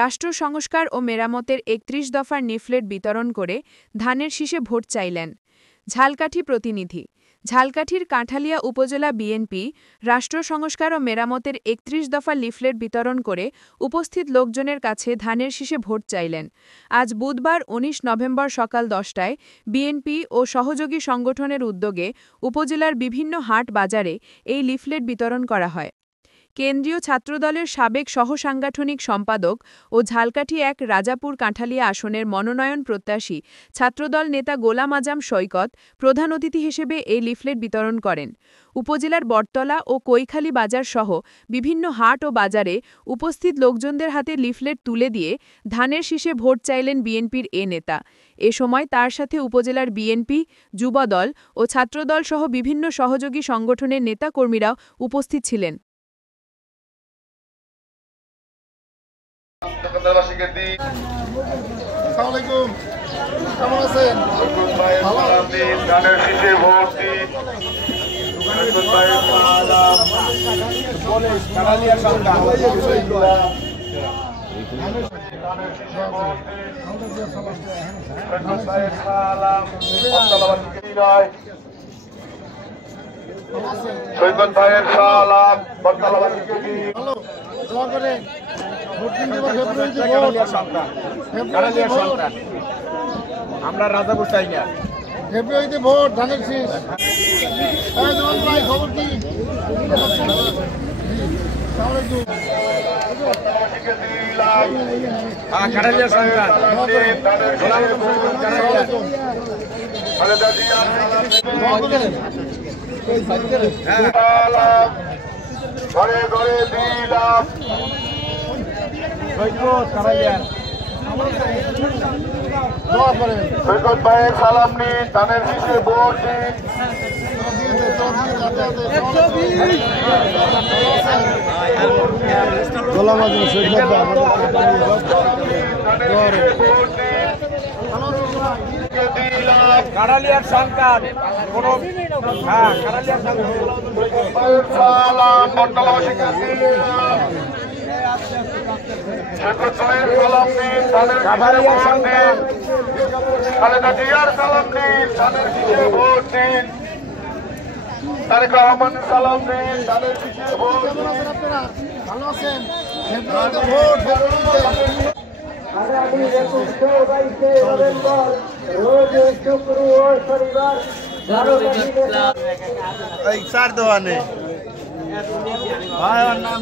রাষ্ট্র সংস্কার ও মেরামতের ৩১ দফার লিফলেট বিতরণ করে ধানের শীষে ভোট চাইলেন। ঝালকাঠি প্রতিনিধি। ঝালকাঠির কাঁঠালিয়া উপজেলা বিএনপি রাষ্ট্র সংস্কার ও মেরামতের ৩১ দফা লিফলেট বিতরণ করে উপস্থিত লোকজনের কাছে ধানের শীষে ভোট চাইলেন। আজ বুধবার ১৯ নভেম্বর সকাল ১০টায় বিএনপি ও সহযোগী সংগঠনের উদ্যোগে উপজেলার বিভিন্ন হাট বাজারে এই লিফলেট বিতরণ করা হয়। কেন্দ্রীয় ছাত্রদলের সাবেক সহসাংগঠনিক সম্পাদক ও ঝালকাঠি ১ রাজাপুর কাঁঠালিয়া আসনের মনোনয়ন প্রত্যাশী ছাত্রদল নেতা গোলাম আজম সৈকত প্রধান অতিথি হিসেবে এই লিফলেট বিতরণ করেন। উপজেলার বটতলা ও কৈখালী বাজার সহ বিভিন্ন হাট ও বাজারে উপস্থিত লোকজনদের হাতে লিফলেট তুলে দিয়ে ধানের শীষে ভোট চাইলেন বিএনপির এ নেতা। এ সময় তার সাথে উপজেলার বিএনপি, যুবদল ও ছাত্রদল সহ বিভিন্ন সহযোগী সংগঠনের নেতাকর্মীরাও উপস্থিত ছিলেন। কেমন আছেন? ধানের শীষে ভোট দিন। সৈকত ভাইয়ের সালাম বটতলাবাসীকে দিন। দোয়া করেন। আমরা রাজাপুর চাই না, ফেব্রুয়ারিতে ভোট, ধানের শীষ। ভাই খবর কি? ঘরে ঘরে দিলাম সৈকত ভাইয়ের সালাম নিন, ধানের শীষে ভোট দিন। কাঁঠালিয়ার সন্তান কোন কাঁঠালিয়ার সালাম বটতলাবাসীকে দিন। সৈকত ভাইয়ের সালাম নিন, ধানের শীষে ভোট দিন। খালেদা জিয়ার সালাম নিন, ধানের শীষে ভোট দিন। তারেক রহমানের সালাম নিন, ধানের শীষে ভোট দিন। ভালো আছেন? ভোট আগামী ২১-২২ নভেম্বর রোজ শুক্র ও শনিবার নাম